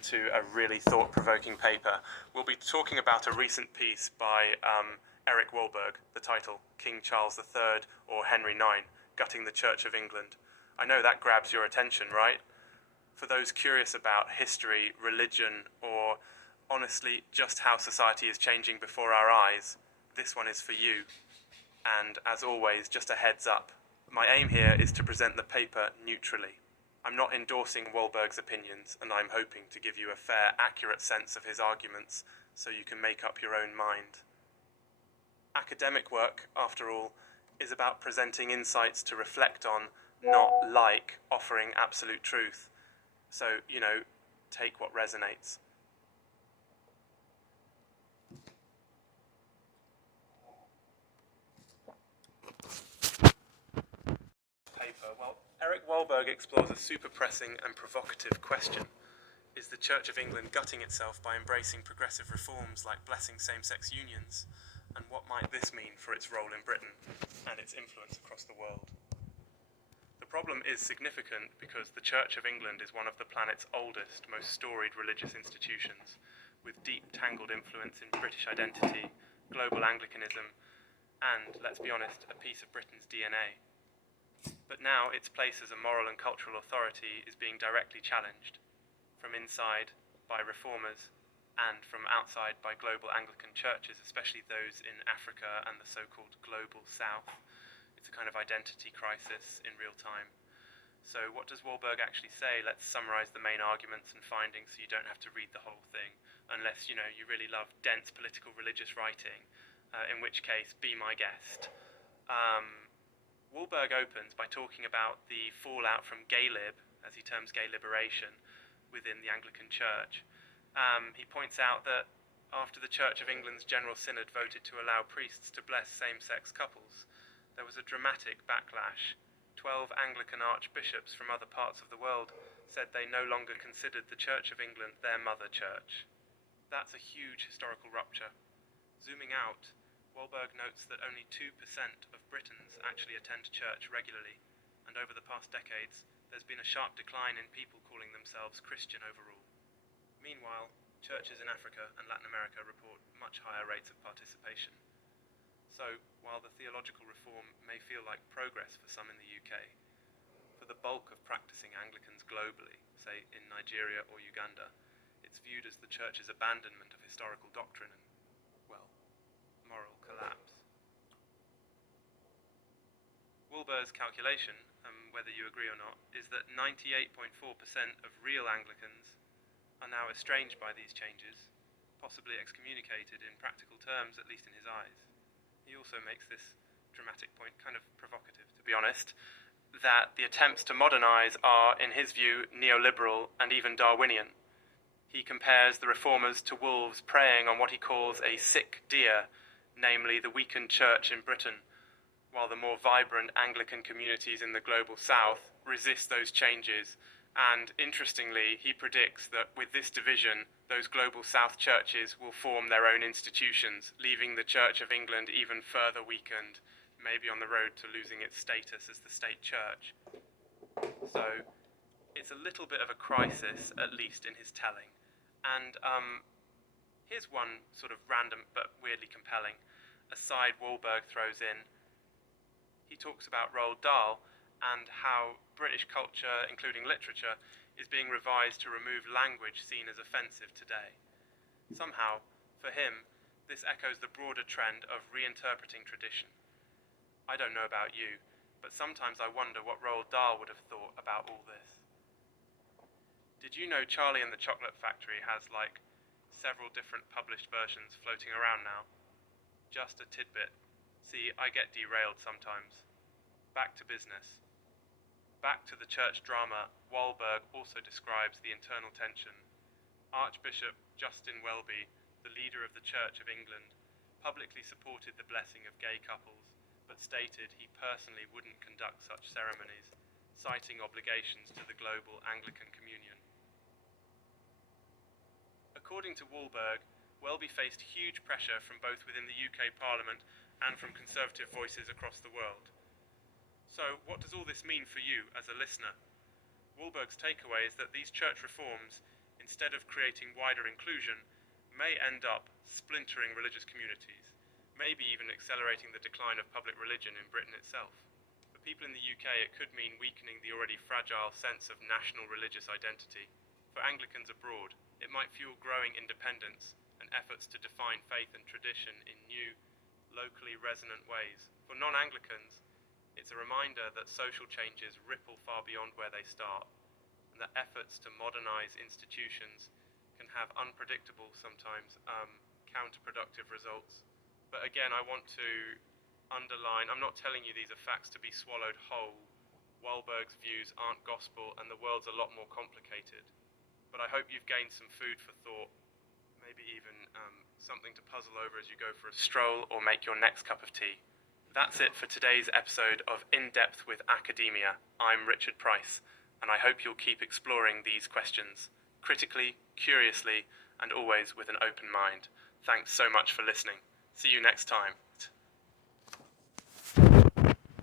into a really thought-provoking paper. We'll be talking about a recent piece by Eric Walberg, the title, King Charles III or Henry IX, Gutting the Church of England. I know that grabs your attention, right? For those curious about history, religion, or honestly just how society is changing before our eyes, this one is for you. And as always, just a heads up, my aim here is to present the paper neutrally. I'm not endorsing Walberg's opinions, and I'm hoping to give you a fair, accurate sense of his arguments so you can make up your own mind. Academic work, after all, is about presenting insights to reflect on, not like offering absolute truth. So, take what resonates. Well, Eric Walberg explores a super pressing and provocative question. Is the Church of England gutting itself by embracing progressive reforms like blessing same-sex unions? And what might this mean for its role in Britain and its influence across the world? The problem is significant because the Church of England is one of the planet's oldest, most storied religious institutions, with deep tangled influence in British identity, global Anglicanism, and, let's be honest, a piece of Britain's DNA. But now its place as a moral and cultural authority is being directly challenged, from inside by reformers and from outside by global Anglican churches, especially those in Africa and the so-called global south. It's a kind of identity crisis in real time. So what does Walberg actually say? Let's summarize the main arguments and findings so you don't have to read the whole thing, unless you really love dense political religious writing, in which case be my guest. Walberg opens by talking about the fallout from gay-lib, as he terms gay liberation, within the Anglican Church. He points out that after the Church of England's General Synod voted to allow priests to bless same-sex couples, there was a dramatic backlash. 12 Anglican archbishops from other parts of the world said they no longer considered the Church of England their mother church. That's a huge historical rupture. Zooming out, Walberg notes that only 2% of Britons actually attend church regularly, and over the past decades, there's been a sharp decline in people calling themselves Christian overall. Meanwhile, churches in Africa and Latin America report much higher rates of participation. So, while the theological reform may feel like progress for some in the UK, for the bulk of practicing Anglicans globally, say in Nigeria or Uganda, it's viewed as the Church's abandonment of historical doctrine and, moral collapse. Walberg's calculation, whether you agree or not, is that 98.4% of real Anglicans are now estranged by these changes, possibly excommunicated in practical terms, at least in his eyes. He also makes this dramatic point kind of provocative, to be honest, that the attempts to modernize are, in his view, neoliberal and even Darwinian. He compares the reformers to wolves preying on what he calls a sick deer, namely the weakened church in Britain, while the more vibrant Anglican communities in the global south resist those changes. And interestingly, he predicts that with this division, those global south churches will form their own institutions, leaving the Church of England even further weakened, maybe on the road to losing its status as the state church. So it's a little bit of a crisis, at least in his telling. And here's one sort of random but weirdly compelling aside Walberg throws in. He talks about Roald Dahl and how British culture, including literature, is being revised to remove language seen as offensive today. Somehow, for him, this echoes the broader trend of reinterpreting tradition. I don't know about you, but sometimes I wonder what Roald Dahl would have thought about all this. Did you know Charlie and the Chocolate Factory has, several different published versions floating around now? Just a tidbit. See, I get derailed sometimes. Back to business. Back to the church drama, Walberg also describes the internal tension. Archbishop Justin Welby, the leader of the Church of England, publicly supported the blessing of gay couples, but stated he personally wouldn't conduct such ceremonies, citing obligations to the global Anglican communion. According to Walberg, Welby faced huge pressure from both within the UK Parliament and from conservative voices across the world. So, what does all this mean for you as a listener? Walberg's takeaway is that these church reforms, instead of creating wider inclusion, may end up splintering religious communities, maybe even accelerating the decline of public religion in Britain itself. For people in the UK, it could mean weakening the already fragile sense of national religious identity. For Anglicans abroad, it might fuel growing independence and efforts to define faith and tradition in new, locally resonant ways. For non-Anglicans, it's a reminder that social changes ripple far beyond where they start, and that efforts to modernize institutions can have unpredictable, sometimes counterproductive results. But again, I want to underline, I'm not telling you these are facts to be swallowed whole. Walberg's views aren't gospel, and the world's a lot more complicated. But I hope you've gained some food for thought, maybe even something to puzzle over as you go for a stroll or make your next cup of tea. That's it for today's episode of In Depth with Academia. I'm Richard Price, and I hope you'll keep exploring these questions critically, curiously, and always with an open mind. Thanks so much for listening. See you next time.